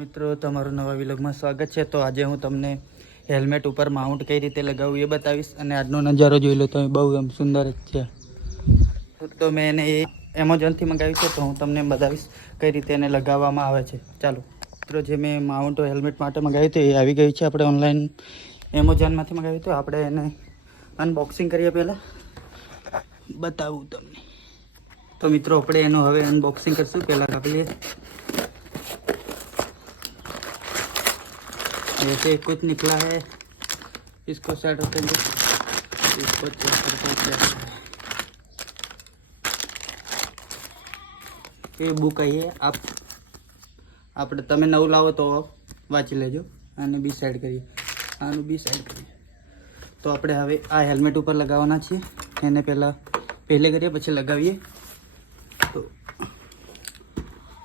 મિત્રો તમારું નવા વિલોગમાં સ્વાગત છે। તો આજે હું તમને હેલ્મેટ ઉપર માઉન્ટ કઈ રીતે લગાવવું એ બતાવીશ અને આજનો નજારો જોઈ લો તો બહુ સુંદર જ છે। તો મેં એને એમેઝોનથી મંગાવ્યું છે, તો હું તમને બતાવીશ કઈ રીતે એને લગાવવામાં આવે છે। ચાલો મિત્રો, જે મેં માઉન્ટ હેલ્મેટ માટે મંગાવ્યું હતું એ આવી ગયું છે। આપણે ઓનલાઈન એમેઝોનમાંથી મંગાવ્યું હતું। આપણે એને અનબોક્સિંગ કરીએ પહેલાં બતાવું તમને। તો મિત્રો આપણે એનું હવે અનબોક્સિંગ કરશું। પહેલાં કાપીએ। ऐसे कुछ निकला है, इसको सेट होते हैं, इसको चेक करते हैं। ये बुक आई है, આપણે તમે નવું લાવો તો વાંચી લેજો। આને બી સાઈડ કરીએ, આનું બી સાઈડ કરીએ। તો આપણે હવે આ હેલ્મેટ ઉપર લગાવવાના છીએ। એને પહેલે કરીએ પછી લગાવીએ। તો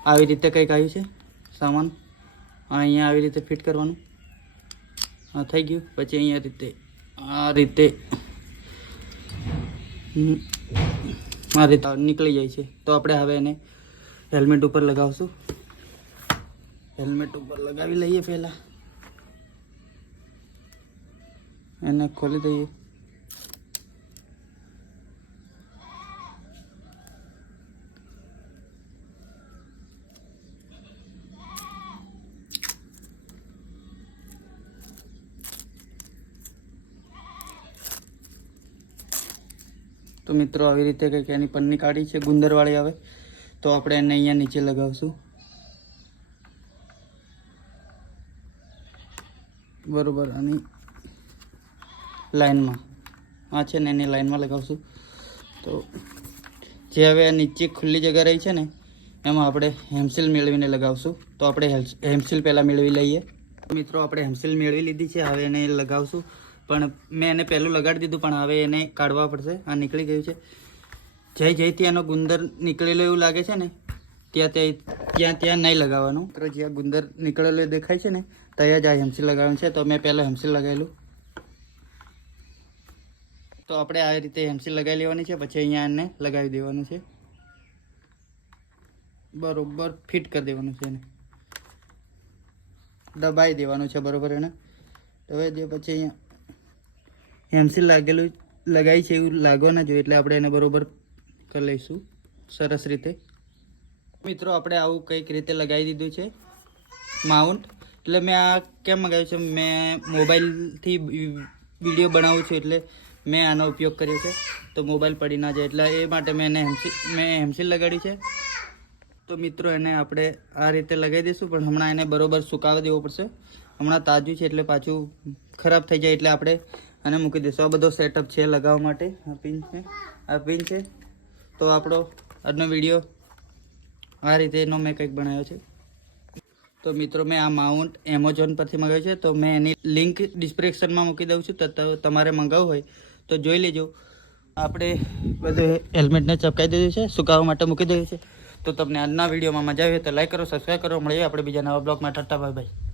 આવી રીતે કંઈક આવ્યું છે સામાન। અહીંયા આવી રીતે ફિટ કરવાનું। हाँ થઈ ગયું। પછી અહીંયા આ રીતે નીકળી જાય છે। તો આપણે હવે એને હેલ્મેટ ઉપર લગાવશું। હેલ્મેટ ઉપર લગાવી લઈએ। પહેલાં એને ખોલી દઈએ। તો મિત્રો આવી રીતે કંઈક એની પન્ની કાઢી છે ગુંદરવાળી આવે। તો આપણે એને અહીંયા નીચે લગાવશું બરોબર। આની લાઈનમાં આ છે ને એની લાઈનમાં લગાવશું। તો જે હવે નીચે ખુલ્લી જગ્યા રહી છે ને એમાં આપણે હેમસીલ મેળવીને લગાવશું। તો આપણે હેમસીલ પહેલાં મેળવી લઈએ। મિત્રો આપણે હેમસીલ મેળવી લીધી છે। હવે એને લગાવશું। પણ મેં એને પહેલું લગાડી દીધું, પણ હવે એને કાઢવા પડશે। આ નીકળી ગયું છે। જ્યાંથી એનો ગુંદર નીકળેલો એવું લાગે છે ને ત્યાં નહીં લગાવવાનું। મિત્રો જ્યાં ગુંદર નીકળેલો દેખાય છે ને ત્યાં જ આ હેમસીલ લગાવવાનું છે। તો મેં પહેલાં હેમસીલ લગાવેલું। તો આપણે આવી રીતે હેમસીલ લગાવી લેવાની છે। પછી અહીંયા એને લગાવી દેવાનું છે, બરોબર ફિટ કરી દેવાનું છે। એને દબાઈ દેવાનું છે બરોબર એને। હવે જે પછી અહીંયા હેમસીલ લગાવી છે એવું લાગવા ના જોઈએ, એટલે આપણે એને બરોબર કરી લઈશું સરસ રીતે। મિત્રો આપણે આવું કંઈક રીતે લગાવી દીધું છે માઉન્ટ। એટલે મેં આ કેમ મંગાવ્યું છે, મેં મોબાઈલથી વિડીયો બનાવું છું એટલે મેં આનો ઉપયોગ કર્યો છે। તો મોબાઈલ પડી ના જાય એટલે એ માટે મેં હેમસીલ લગાડી છે। તો મિત્રો એને આપણે આ રીતે લગાવી દઈશું, પણ હમણાં એને બરોબર સુકાવા દેવો પડશે। હમણાં તાજું છે એટલે પાછું ખરાબ થઈ જાય, એટલે આપણે અને મૂકી દઈશું। આ બધો સેટઅપ છે લગાવવા માટે। આ પિન છે। તો આપણો આજનો વિડીયો આ રીતેનો મેં કંઈક બનાવ્યો છે। તો મિત્રો મેં આ માઉન્ટ એમેઝોન પરથી મંગાવ્યું છે। તો મેં એની લિંક ડિસ્ક્રિપ્શનમાં મૂકી દઉં છું। તો તમારે મંગાવવું હોય તો જોઈ લેજો। આપણે બધું હેલ્મેટને ચપકાવી દીધું છે, સુકાવવા માટે મૂકી દીધું છે। તો તમને આજના વિડીયોમાં મજા આવી તો લાઈક કરો, સબસ્ક્રાઈબ કરો। મળીએ આપણે બીજા નવા બ્લોગમાં। Tata bye bye.